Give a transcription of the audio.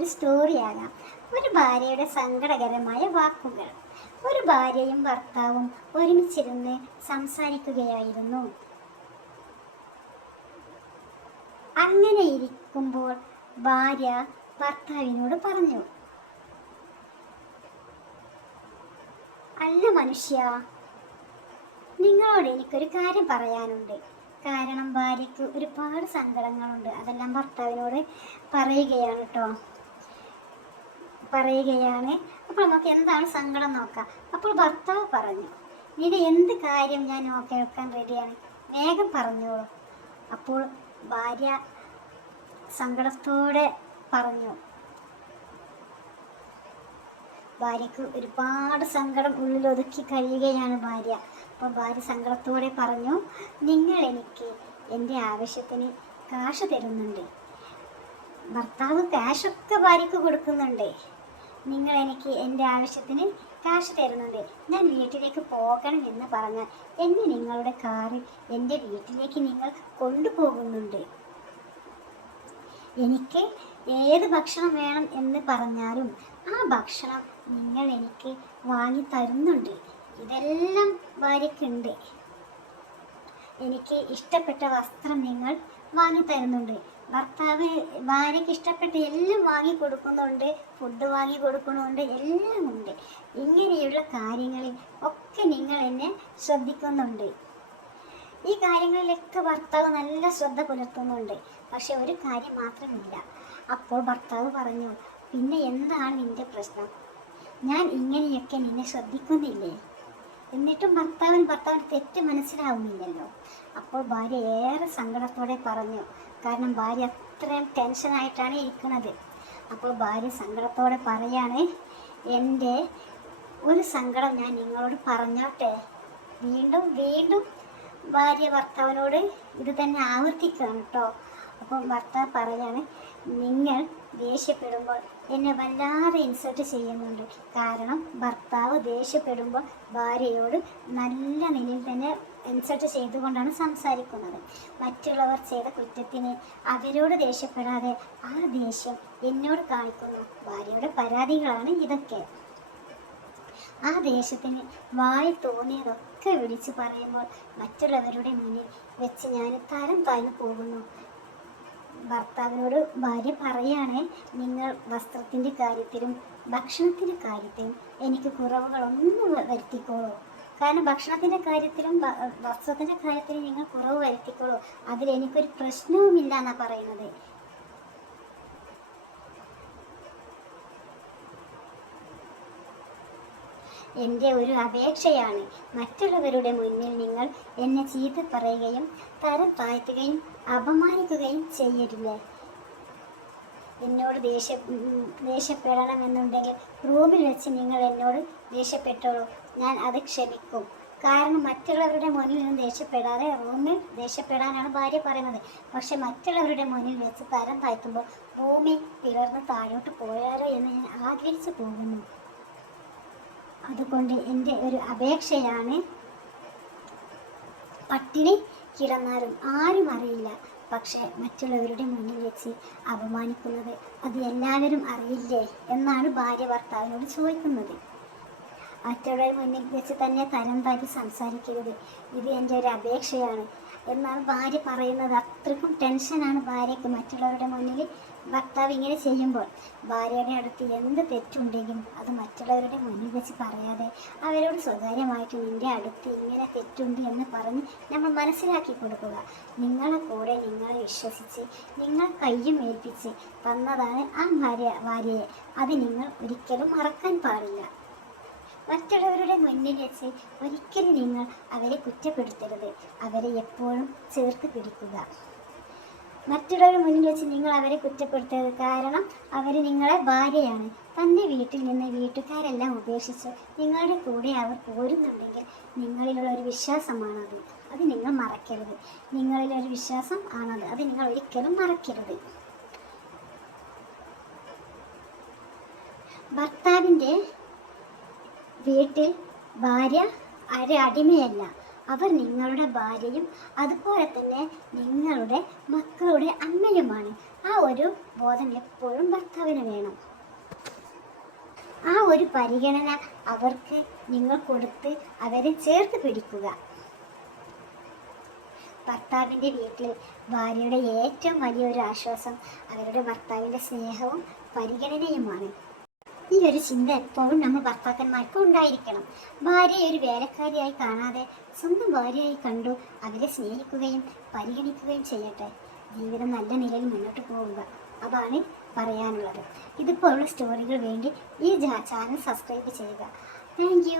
ഒരു സ്റ്റോറിയാകാം. ഒരു ഭാര്യയുടെ സങ്കടകരമായ വാക്കുകൾ. ഒരു ഭാര്യയും ഭർത്താവും ഒരുമിച്ചിരുന്ന് സംസാരിക്കുകയായിരുന്നു. അങ്ങനെ ഇരിക്കുമ്പോൾ ഭാര്യ ഭർത്താവിനോട് പറഞ്ഞു അല്ല മനുഷ്യ നിങ്ങളോട് എനിക്കൊരു കാര്യം പറയാനുണ്ട്. കാരണം ഭാര്യയ്ക്ക് ഒരുപാട് സങ്കടങ്ങളുണ്ട്. അതെല്ലാം ഭർത്താവിനോട് പറയുകയാണ് കേട്ടോ പറയുകയാണ്. അപ്പോൾ നമുക്ക് എന്താണ് സങ്കടം നോക്കാം. അപ്പോൾ ഭർത്താവ് പറഞ്ഞു നിന്റെ എന്ത് കാര്യം ഞാൻ കേൾക്കാൻ റെഡിയാണ് വേഗം പറഞ്ഞോളൂ. അപ്പോൾ ഭാര്യ സങ്കടത്തോടെ പറഞ്ഞു ഭാര്യക്ക് ഒരുപാട് സങ്കടം ഉള്ളിൽ ഒതുക്കി കഴിയുകയാണ് ഭാര്യ. അപ്പോൾ ഭാര്യ സങ്കടത്തോടെ പറഞ്ഞു നിങ്ങൾ എനിക്ക് എന്റെ ആവശ്യത്തിന് കാശ് തരുന്നുണ്ട്. ഭർത്താവ് കാശൊക്കെ ഭാര്യക്ക് കൊടുക്കുന്നുണ്ട്. നിങ്ങൾ എനിക്ക് എന്റെ ആവശ്യത്തിന് കാശ് തരുന്നുണ്ട്. ഞാൻ വീട്ടിലേക്ക് പോകണം എന്ന് പറഞ്ഞാൽ എന്നെ നിങ്ങളുടെ കാറിൽ എന്റെ വീട്ടിലേക്ക് നിങ്ങൾ കൊണ്ടുപോകുന്നുണ്ട്. എനിക്ക് ഏത് ഭക്ഷണം വേണം എന്ന് പറഞ്ഞാലും ആ ഭക്ഷണം നിങ്ങൾ എനിക്ക് വാങ്ങി തരുന്നുണ്ട്. ഇതെല്ലാം ഭാര്യക്കുണ്ട് എനിക്ക് ഇഷ്ടപ്പെട്ട വസ്ത്രം നിങ്ങൾ വാങ്ങി തരുന്നുണ്ട്. ഭർത്താവ് ഭാര്യയ്ക്ക് ഇഷ്ടപ്പെട്ട എല്ലാം വാങ്ങി കൊടുക്കുന്നുണ്ട് ഫുഡ് വാങ്ങി കൊടുക്കുന്നുണ്ട് എല്ലാം ഉണ്ട്. ഇങ്ങനെയുള്ള കാര്യങ്ങളിൽ ഒക്കെ നിങ്ങൾ എന്നെ ശ്രദ്ധിക്കുന്നുണ്ട്. ഈ കാര്യങ്ങളിലൊക്കെ ഭർത്താവ് നല്ല ശ്രദ്ധ പുലർത്തുന്നുണ്ട്. പക്ഷെ ഒരു കാര്യം മാത്രമില്ല. അപ്പോൾ ഭർത്താവ് പറഞ്ഞു പിന്നെ എന്താണ് നിന്റെ പ്രശ്നം? ഞാൻ ഇങ്ങനെയൊക്കെ നിന്നെ ശ്രദ്ധിക്കുന്നില്ലേ? എന്നിട്ടും ഭർത്താവിന് ഭർത്താവിൻ തെറ്റ് മനസ്സിലാവുന്നില്ലല്ലോ. അപ്പോൾ ഭാര്യ ഏറെ സങ്കടത്തോടെ പറഞ്ഞു കാരണം ഭാര്യ അത്രയും ടെൻഷനായിട്ടാണ് ഇരിക്കുന്നത്. അപ്പോൾ ഭാര്യ സങ്കടത്തോടെ പറയാണ് എന്റെ ഒരു സങ്കടം ഞാൻ നിങ്ങളോട് പറഞ്ഞോട്ടെ. വീണ്ടും വീണ്ടും ഭാര്യ ഭർത്താവിനോട് ഇത് തന്നെ ആവർത്തിക്കണം കേട്ടോ അപ്പം ഭർത്താവ് പറയാണ് നിങ്ങൾ ദേഷ്യപ്പെടുമ്പോൾ എന്നെ വല്ലാതെ ഇൻസൾട്ട് ചെയ്യുന്നുണ്ട്. കാരണം ഭർത്താവ് ദേഷ്യപ്പെടുമ്പോൾ ഭാര്യയോട് നല്ല നിലയിൽ തന്നെ ഇൻസൾട്ട് ചെയ്തുകൊണ്ടാണ് സംസാരിക്കുന്നത്. മറ്റുള്ളവർ ചെയ്ത കുറ്റത്തിന് അവരോട് ദേഷ്യപ്പെടാതെ ആ ദേഷ്യം എന്നോട് കാണിക്കുന്നു. ഭാര്യയുടെ പരാതികളാണ് ഇതൊക്കെ. ആ ദേഷ്യത്തിന് വായി തോന്നിയതൊക്കെ വിളിച്ചു പറയുമ്പോൾ മറ്റുള്ളവരുടെ മുന്നിൽ വെച്ച് ഞാൻ തരം താഴ്ന്നു പോകുന്നു. ഭർത്താവിനോട് ഭാര്യ പറയാണ് നിങ്ങൾ വസ്ത്രത്തിന്റെ കാര്യത്തിലും ഭക്ഷണത്തിന്റെ കാര്യത്തിലും എനിക്ക് കുറവുകളൊന്നും വരുത്തിക്കോളൂ. കാരണം ഭക്ഷണത്തിന്റെ കാര്യത്തിലും വസ്ത്രത്തിന്റെ കാര്യത്തിലും നിങ്ങൾ കുറവ് വരുത്തിക്കോളൂ. അതിൽ എനിക്കൊരു പ്രശ്നവുമില്ല എന്നാണ് പറയുന്നത്. എന്റെ ഒരു അപേക്ഷയാണ്. മറ്റുള്ളവരുടെ മുന്നിൽ നിങ്ങൾ എന്നെ ചീത്ത പറയുകയും തരം താഴ്ത്തുകയും അപമാനിക്കുകയും ചെയ്യരുത്. എന്നോട് ദേഷ്യ ദേഷ്യപ്പെടണമെന്നുണ്ടെങ്കിൽ റൂമിൽ വെച്ച് നിങ്ങൾ എന്നോട് ദേഷ്യപ്പെട്ടോളൂ. ഞാൻ അത് ക്ഷമിക്കും. കാരണം മറ്റുള്ളവരുടെ മുന്നിൽ നിന്ന് ദേഷ്യപ്പെടാതെ റൂമിൽ ദേഷ്യപ്പെടാനാണ് ഭാര്യ പറയുന്നത്. പക്ഷെ മറ്റുള്ളവരുടെ മുന്നിൽ വെച്ച് തരം താഴ്ത്തുമ്പോൾ റൂമിൽ പിളർന്ന് താഴോട്ട് പോയാലോ എന്ന് ഞാൻ ആഗ്രഹിച്ചു പോകുന്നു. അതുകൊണ്ട് എന്റെ ഒരു അപേക്ഷയാണ് പട്ടിണി കിടന്നാലും ആരും അറിയില്ല. പക്ഷേ മറ്റുള്ളവരുടെ മുന്നിൽ വെച്ച് അപമാനിക്കുന്നത് അത് എല്ലാവരും അറിയില്ലേ എന്നാണ് ഭാര്യ ഭർത്താവിനോട് ചോദിക്കുന്നത്. മറ്റുള്ളവരുടെ മുന്നിൽ വെച്ച് തന്നെ തരം താക്കി സംസാരിക്കരുത്. ഇത് എന്റെ ഒരു അപേക്ഷയാണ്. എന്നാണ് ഭാര്യ പറയുന്നത് അത്രക്കും ടെൻഷനാണ് ഭാര്യയ്ക്ക് മറ്റുള്ളവരുടെ മുന്നിൽ ഭർത്താവ് ഇങ്ങനെ ചെയ്യുമ്പോൾ ഭാര്യയുടെ അടുത്ത് എന്ത് തെറ്റുണ്ടെങ്കിലും അത് മറ്റുള്ളവരുടെ മുന്നിൽ വെച്ച് പറയാതെ അവരോട് സ്വകാര്യമായിട്ട് നിന്റെ അടുത്ത് ഇങ്ങനെ തെറ്റുണ്ട് എന്ന് പറഞ്ഞ് നമ്മൾ മനസ്സിലാക്കി കൊടുക്കുക. നിങ്ങളെ കൂടെ നിങ്ങളെ വിശ്വസിച്ച് നിങ്ങൾ കയ്യും ഏൽപ്പിച്ച് തന്നതാണ് ആ ഭാര്യ ഭാര്യയെ. അത് നിങ്ങൾ ഒരിക്കലും മറക്കാൻ പാടില്ല. മറ്റുള്ളവരുടെ മുന്നിൽ വെച്ച് ഒരിക്കലും നിങ്ങൾ അവരെ കുറ്റപ്പെടുത്തരുത്. അവരെ എപ്പോഴും ചേർത്ത് പിടിക്കുക. മറ്റുള്ളവരുടെ മുന്നിൽ വെച്ച് നിങ്ങൾ അവരെ കുറ്റപ്പെടുത്തരുത്. കാരണം അവർ നിങ്ങളെ ഭാര്യയാണ്. തന്റെ വീട്ടിൽ നിന്ന് വീട്ടുകാരെല്ലാം ഉപേക്ഷിച്ച് നിങ്ങളുടെ കൂടെ അവർ പോരുന്നുണ്ടെങ്കിൽ നിങ്ങളിലുള്ള ഒരു വിശ്വാസമാണത്. അത് നിങ്ങൾ മറക്കരുത്. നിങ്ങളിലൊരു വിശ്വാസം ആണത്. അത് നിങ്ങൾ ഒരിക്കലും മറക്കരുത്. ഭർത്താവിന്റെ വീട്ടിൽ ഭാര്യ ഒരു അടിമയല്ല. അവർ നിങ്ങളുടെ ഭാര്യയും അതുപോലെ തന്നെ നിങ്ങളുടെ മക്കളുടെ അമ്മയുമാണ്. ആ ഒരു ബോധം എപ്പോഴും ഭർത്താവിന് വേണം. ആ ഒരു പരിഗണന അവർക്ക് നിങ്ങൾ കൊടുത്ത് അവരെ ചേർത്ത് പിടിക്കുക. ഭർത്താവിന്റെ വീട്ടിൽ ഭാര്യയുടെ ഏറ്റവും വലിയൊരു ആശ്വാസം അവരുടെ ഭർത്താവിന്റെ സ്നേഹവും പരിഗണനയുമാണ്. ഈ ഒരു ചിന്ത എപ്പോഴും നമ്മൾ ഭർത്താക്കന്മാർക്ക് ഉണ്ടായിരിക്കണം. ഭാര്യയെ ഒരു വേലക്കാരിയായി കാണാതെ സ്വന്തം ഭാര്യയായി കണ്ടു അവരെ സ്നേഹിക്കുകയും പരിഗണിക്കുകയും ചെയ്യട്ടെ. ജീവിതം നല്ല നിലയിൽ മുന്നോട്ട് പോവുക അതാണ് പറയാനുള്ളത്. ഇതുപോലുള്ള സ്റ്റോറികൾ വേണ്ടി ഈ ചാനൽ സബ്സ്ക്രൈബ് ചെയ്യുക. താങ്ക്